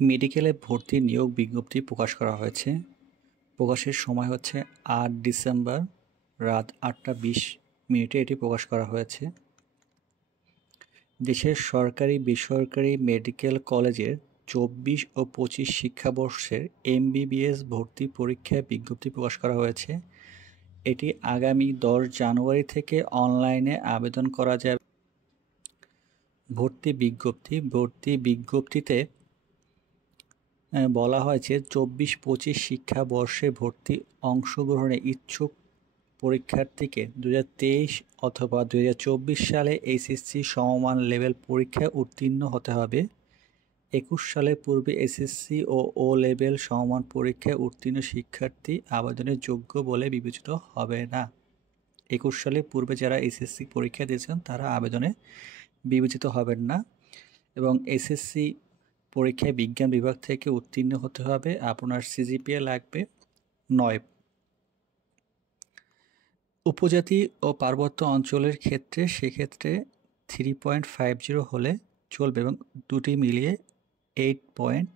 মেডিকেলে ভর্তি নিয়োগ বিজ্ঞপ্তি প্রকাশ করা হয়েছে। প্রকাশের সময় হচ্ছে ৮ ডিসেম্বর রাত ৮টা ২০ এটি প্রকাশ করা হয়েছে। দেশের সরকারি বেসরকারি মেডিকেল কলেজের ২৪ ও ২৫ শিক্ষাবর্ষের MBBS ভর্তি পরীক্ষায় বিজ্ঞপ্তি প্রকাশ করা হয়েছে। এটি আগামী ১০ জানুয়ারি থেকে অনলাইনে আবেদন করা যাবে। ভর্তি বিজ্ঞপ্তিতে বলা হয়েছে ২৪-২৫ শিক্ষাবর্ষে ভর্তি অংশগ্রহণে ইচ্ছুক পরীক্ষার্থীকে ২০২৩ অথবা ২০২৪ সালে SSC সমমান লেভেল পরীক্ষায় উত্তীর্ণ হতে হবে। ২১ সালের পূর্বে SSC ও O লেভেল সমমান পরীক্ষায় উত্তীর্ণ শিক্ষার্থী আবেদনের যোগ্য বলে বিবেচিত হবে না। ২১ সালের পূর্বে যারা SSC পরীক্ষা দিয়েছেন তারা আবেদনে বিবেচিত হবেন না এবং SSC পরীক্ষায় বিজ্ঞান বিভাগ থেকে উত্তীর্ণ হতে হবে। আপনার CGPA লাগবে ৯। উপজাতি ও পার্বত্য অঞ্চলের ক্ষেত্রে সেক্ষেত্রে 3.50 হলে চলবে এবং দুটি মিলিয়ে 8 পয়েন্ট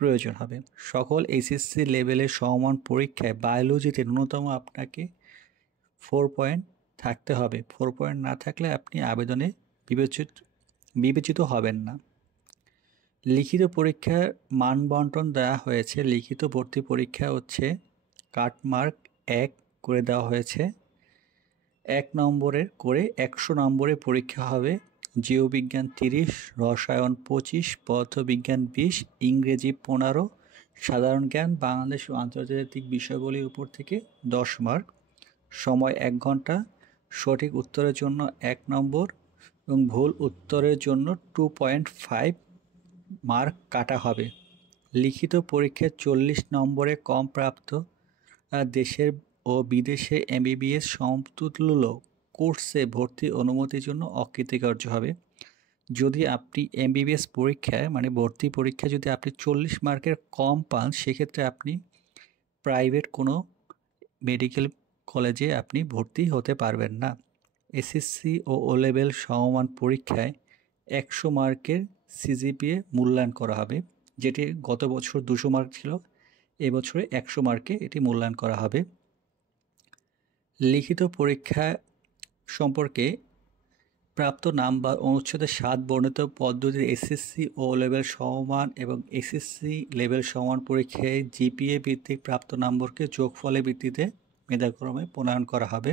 প্রয়োজন হবে। সকল SSC লেভেলের সমমান পরীক্ষায় বায়োলজিতে ন্যূনতম আপনাকে 4 পয়েন্ট থাকতে হবে। 4 পয়েন্ট না থাকলে আপনি আবেদনে বিবেচিত হবেন না। লিখিত পরীক্ষার মানবন্টন দেওয়া হয়েছে। লিখিত ভর্তি পরীক্ষা হচ্ছে কাটমার্ক ১ করে দেওয়া হয়েছে। ১ নম্বরের করে ১০০ নম্বরের পরীক্ষা হবে। জীববিজ্ঞান ৩০, রসায়ন ২৫, পদার্থবিজ্ঞান ২০, ইংরেজি ১৫, সাধারণ জ্ঞান বাংলাদেশ ও আন্তর্জাতিক বিষয়গুলির উপর থেকে ১০ মার্ক। সময় ১ ঘন্টা। সঠিক উত্তরের জন্য ১ নম্বর এবং ভুল উত্তরের জন্য 2.5 মার্ক কাটা হবে। লিখিত পরীক্ষায় ৪০ নম্বরে কম প্রাপ্ত দেশের ও বিদেশে MBBS সমতুল্য কোর্সে ভর্তি অনুমতির জন্য অকৃতকার্য হবে। যদি আপনি MBBS পরীক্ষায় ভর্তি পরীক্ষায় যদি আপনি ৪০ মার্কের কম পান সেক্ষেত্রে আপনি প্রাইভেট কোনো মেডিকেল কলেজে আপনি ভর্তি হতে পারবেন না। SSC ও O লেভেল সমমান পরীক্ষায় ১০০ মার্কের CGPA মূল্যায়ন করা হবে, যেটি গত বছর ২০০ মার্ক ছিল, এবছরে ১০০ মার্কে এটি মূল্যায়ন করা হবে। লিখিত পরীক্ষা সম্পর্কে প্রাপ্ত নাম্বার অনুচ্ছেদে ৭ বর্ণিত পদ্ধতির SSC ও লেভেল সমমান এবং SSC লেভেল সমান পরীক্ষায় GPA ভিত্তিক প্রাপ্ত নম্বরকে যোগফলের ভিত্তিতে মেধাক্রমে প্রণয়ন করা হবে।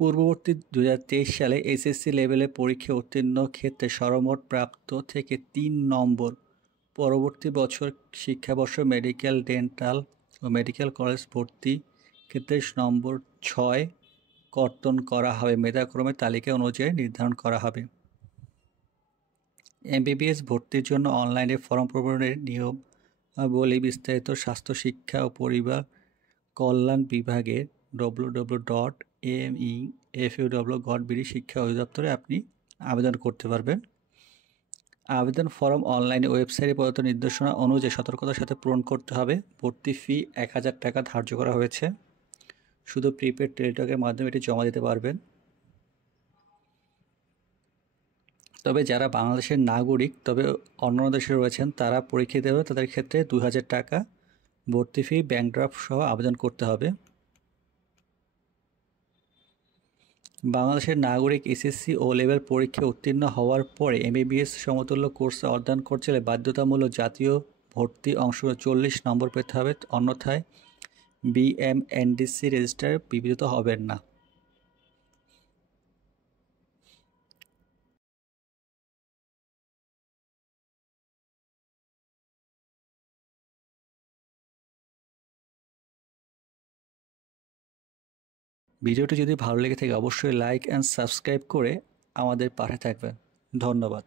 পূর্ববর্তী ২০২৩ সালে SSC লেভেলে পরীক্ষা উত্তীর্ণ ক্ষেত্রে সর্বমোট প্রাপ্ত থেকে ৩ নম্বর পরবর্তী বছর শিক্ষাবর্ষ মেডিকেল, ডেন্টাল ও মেডিকেল কলেজ ভর্তি ক্ষেত্রে নম্বর ৬ কর্তন করা হবে। মেধাক্রমের তালিকা অনুযায়ী নির্ধারণ করা হবে। MBBS ভর্তির জন্য অনলাইনে ফর্ম পূরণের নিয়মাবলী বিস্তারিত স্বাস্থ্য শিক্ষা ও পরিবার কল্যাণ বিভাগের www.mefuw.gov.bd শিক্ষা অধিদপ্তরে আপনি আবেদন করতে পারবেন। আবেদন ফর্ম অনলাইনে ওয়েবসাইটে প্রদত্ত নির্দেশনা অনুযায়ী সতর্কতার সাথে পূরণ করতে হবে। ভর্তি ফি ১,০০০ টাকা ধার্য করা হয়েছে। শুধু প্রিপেড টেলিটকের মাধ্যমে এটি জমা দিতে পারবেন। তবে যারা বাংলাদেশের নাগরিক তবে অন্য দেশে রয়েছেন তারা পরীক্ষা দেবে, তাদের ক্ষেত্রে ২,০০০ টাকা ভর্তি ফি ব্যাংক ড্রাফট সহ আবেদন করতে হবে। বাংলাদেশের নাগরিক SSC ও লেভেল পরীক্ষা উত্তীর্ণ হওয়ার পরে MBBS সমতুল্য কোর্সে অধ্যয়ন করতে বাধ্যতামূলক জাতীয় ভর্তি অংশ ৪০ নম্বর পেতে হবে, অন্যথায় BMNDC রেজিস্টার বিবেচিত হবেন না। ভিডিওটি যদি ভালো লেগে থাকে অবশ্যই লাইক অ্যান্ড সাবস্ক্রাইব করে আমাদের পাশে থাকবেন। ধন্যবাদ।